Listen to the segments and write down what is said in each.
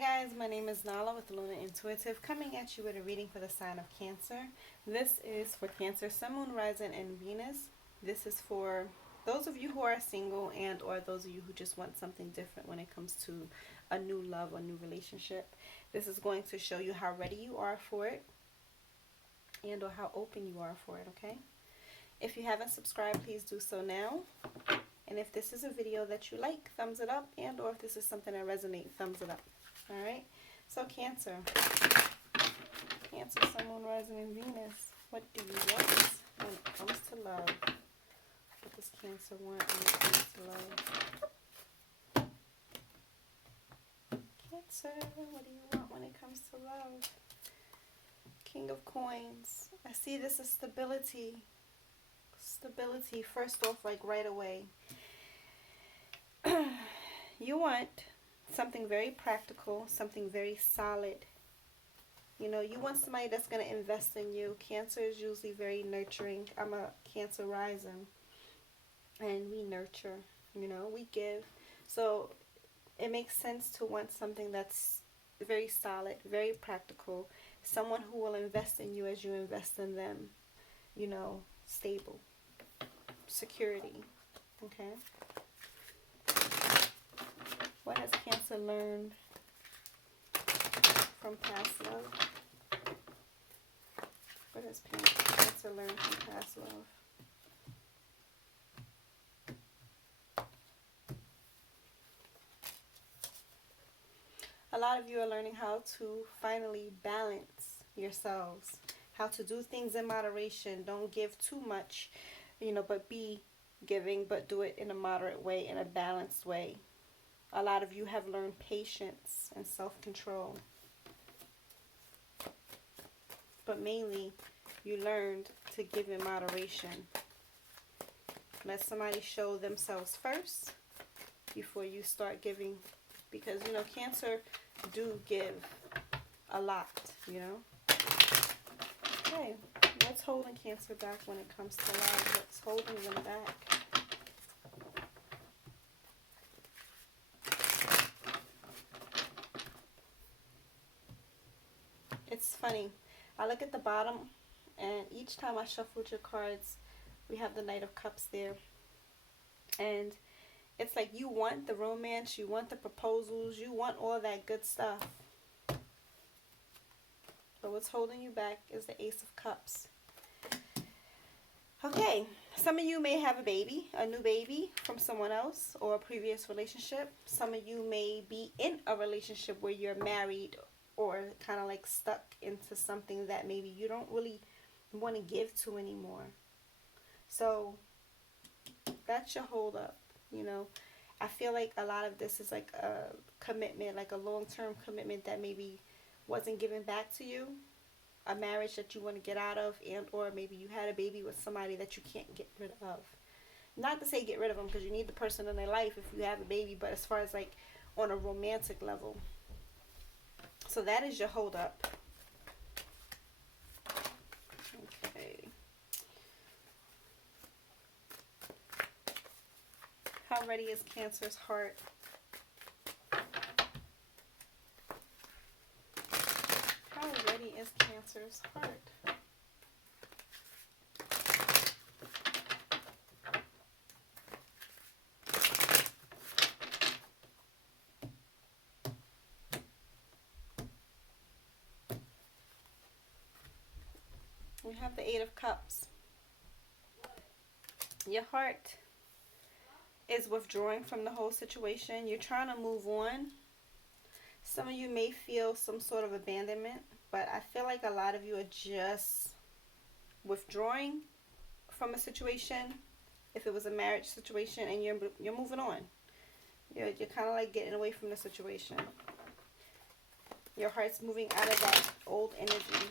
guys, my name is Nala with Luna Intuitive, coming at you with a reading for the sign of Cancer. This is for Cancer, Sun, Moon, Rising, and Venus. This is for those of you who are single and or those of you who just want something different when it comes to a new love or new relationship. This is going to show you how ready you are for it and or how open you are for it, okay? If you haven't subscribed, please do so now. And if this is a video that you like, thumbs it up, and or if this is something that resonates, thumbs it up. Alright? So Cancer. Cancer, Sun, Moon, Rising, and Venus. What do you want when it comes to love? What does Cancer want when it comes to love? Cancer, what do you want when it comes to love? King of Coins. I see this as stability. Stability, first off, like right away. You want something very practical, something very solid. You know, you want somebody that's going to invest in you. Cancer is usually very nurturing. I'm a Cancer rising, and we nurture, you know, we give. So it makes sense to want something that's very solid, very practical, someone who will invest in you as you invest in them, you know, stable, security, okay? What has Cancer learned from past love? What has Cancer learned from past love? A lot of you are learning how to finally balance yourselves, how to do things in moderation. Don't give too much, you know, but be giving, but do it in a moderate way, in a balanced way. A lot of you have learned patience and self-control. But mainly, you learned to give in moderation. Let somebody show themselves first before you start giving. Because, you know, Cancer do give a lot, you know. Okay, what's holding Cancer back when it comes to love? What's holding them back? It's funny. I look at the bottom, and each time I shuffled your cards, we have the Knight of Cups there. And it's like you want the romance, you want the proposals, you want all that good stuff. But what's holding you back is the Ace of Cups. Okay, some of you may have a baby, a new baby from someone else or a previous relationship. Some of you may be in a relationship where you're married or kind of like stuck into something that maybe you don't really want to give to anymore. So that's your hold up, you know. I feel like a lot of this is like a commitment, like a long-term commitment that maybe wasn't given back to you. A marriage that you want to get out of, and or maybe you had a baby with somebody that you can't get rid of. Not to say get rid of them, because you need the person in their life if you have a baby, but as far as like on a romantic level. So that is your hold up. Okay. How ready is Cancer's heart? How ready is Cancer's heart? We have the Eight of Cups. Your heart is withdrawing from the whole situation. You're trying to move on. Some of you may feel some sort of abandonment, but I feel like a lot of you are just withdrawing from a situation. If it was a marriage situation, and you're moving on. You're kind of like getting away from the situation. Your heart's moving out of that old energy.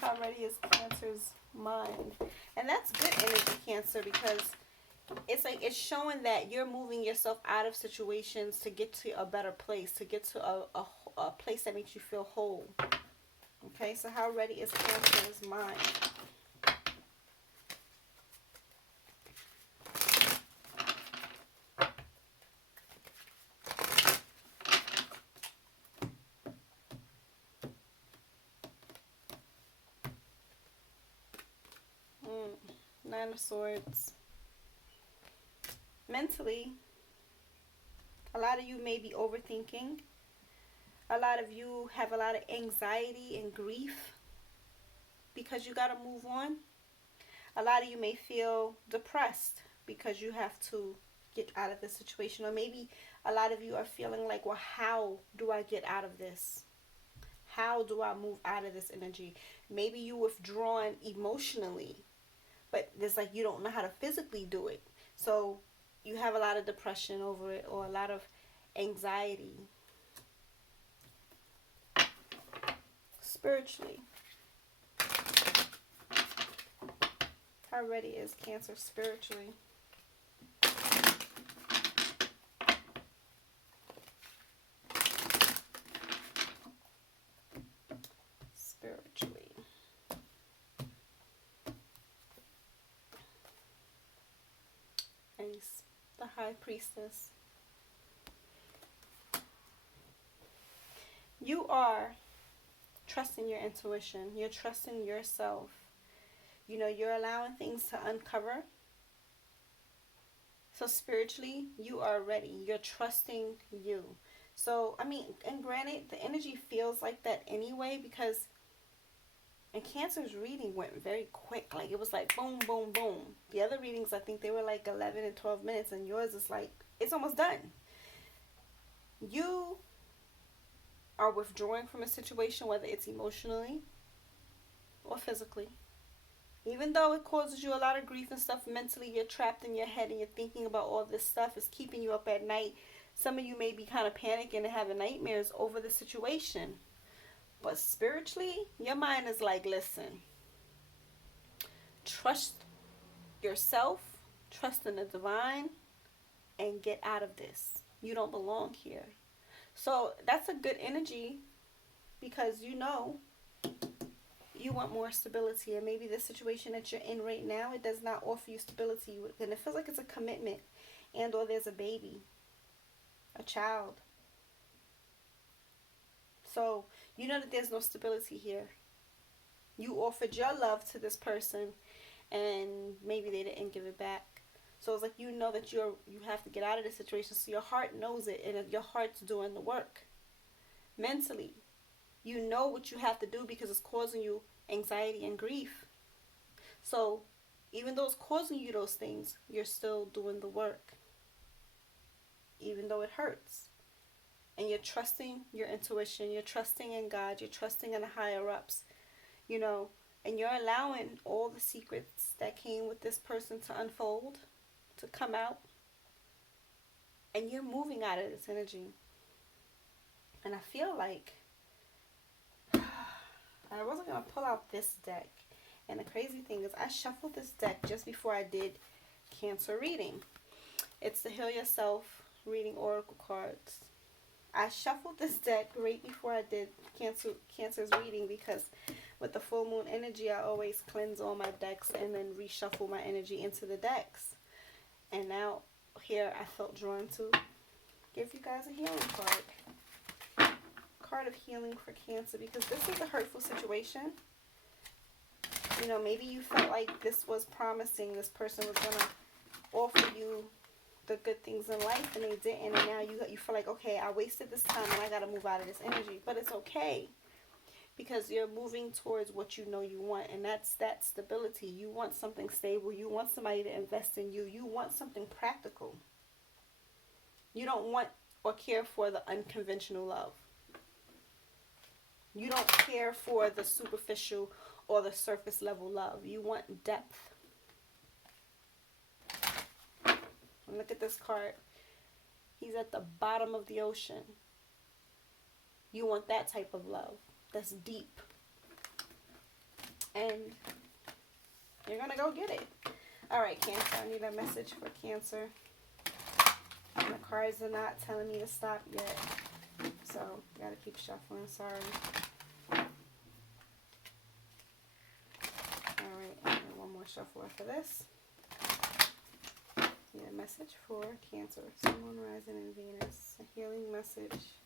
How ready is Cancer's mind? And that's good energy, Cancer, because it's like it's showing that you're moving yourself out of situations to get to a better place, to get to a place that makes you feel whole. Okay, so how ready is Cancer's mind? Nine of Swords. Mentally, a lot of you may be overthinking. A lot of you have a lot of anxiety and grief because you got to move on. A lot of you may feel depressed because you have to get out of this situation. Or maybe a lot of you are feeling like, well, how do I get out of this? How do I move out of this energy? Maybe you withdrawn emotionally, but it's like you don't know how to physically do it. So you have a lot of depression over it or a lot of anxiety. Spiritually, how ready is Cancer spiritually? Spiritually. Ace, the High Priestess. You are trusting your intuition. You're trusting yourself. You know, you're allowing things to uncover. So spiritually, you are ready. You're trusting you. So, I mean, and granted, the energy feels like that anyway because and Cancer's reading went very quick. Like, it was like boom, boom, boom. The other readings, I think they were like 11 and 12 minutes. And yours is like, it's almost done. You are withdrawing from a situation, whether it's emotionally or physically. Even though it causes you a lot of grief and stuff, mentally you're trapped in your head and you're thinking about all this stuff. It's keeping you up at night. Some of you may be kind of panicking and having nightmares over the situation. But spiritually, your mind is like, listen, trust yourself, trust in the divine, and get out of this. You don't belong here. So that's a good energy because you know you want more stability. And maybe the situation that you're in right now, it does not offer you stability. And it feels like it's a commitment and or there's a baby, a child. So you know that there's no stability here. You offered your love to this person and maybe they didn't give it back. So it's like you know that you have to get out of this situation. So your heart knows it and your heart's doing the work. Mentally, you know what you have to do because it's causing you anxiety and grief. So even though it's causing you those things, you're still doing the work. Even though it hurts. And you're trusting your intuition, you're trusting in God, you're trusting in the higher ups, you know, and you're allowing all the secrets that came with this person to unfold, to come out, and you're moving out of this energy. And I feel like I wasn't going to pull out this deck, and the crazy thing is I shuffled this deck just before I did Cancer reading. It's the Heal Yourself reading oracle cards. I shuffled this deck right before I did Cancer's reading because with the full moon energy, I always cleanse all my decks and then reshuffle my energy into the decks. And now here I felt drawn to give you guys a healing card. Card of healing for Cancer because this is a hurtful situation. You know, maybe you felt like this was promising. This person was going to offer you the good things in life and they didn't, and now you feel like, okay, I wasted this time and I gotta move out of this energy. But it's okay because you're moving towards what you know you want, and that's that stability. You want something stable, you want somebody to invest in you, you want something practical. You don't want or care for the unconventional love. You don't care for the superficial or the surface level love. You want depth. Look at this card. He's at the bottom of the ocean. You want that type of love. That's deep. And you're going to go get it. Alright, Cancer. I need a message for Cancer. And the cards are not telling me to stop yet. So, got to keep shuffling. Sorry. Alright, I need one more shuffle after this. Need a message for Cancer, Sun, Moon, Rising, and Venus. A healing message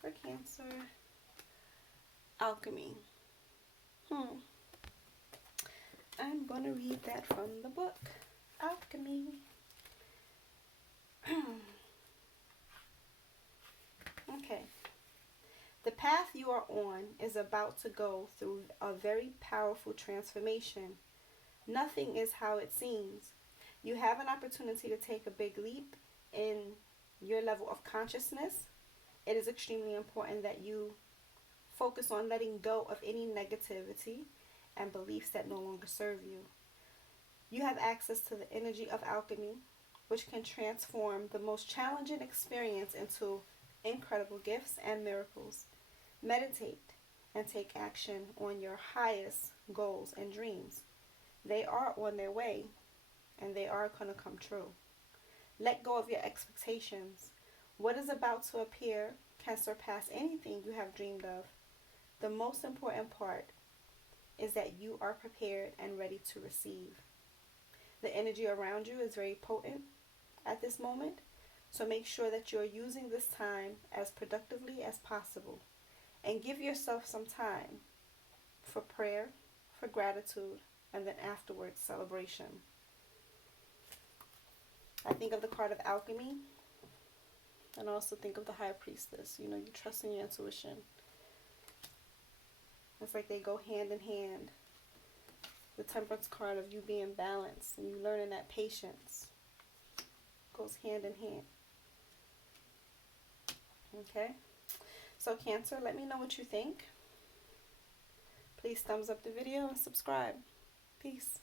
for Cancer. Alchemy. I'm going to read that from the book, Alchemy. Okay. The path you are on is about to go through a very powerful transformation. Nothing is how it seems. You have an opportunity to take a big leap in your level of consciousness. It is extremely important that you focus on letting go of any negativity and beliefs that no longer serve you. You have access to the energy of alchemy, which can transform the most challenging experience into incredible gifts and miracles. Meditate and take action on your highest goals and dreams. They are on their way and they are going to come true. Let go of your expectations. What is about to appear can surpass anything you have dreamed of. The most important part is that you are prepared and ready to receive. The energy around you is very potent at this moment, so make sure that you're using this time as productively as possible. And give yourself some time for prayer, for gratitude, and then afterwards celebration. I think of the card of alchemy and also think of the high priestess. You trust in your intuition. It's like they go hand in hand. The temperance card of you being balanced and you learning that patience goes hand in hand. Okay? So Cancer, let me know what you think. Please thumbs up the video and subscribe. Peace.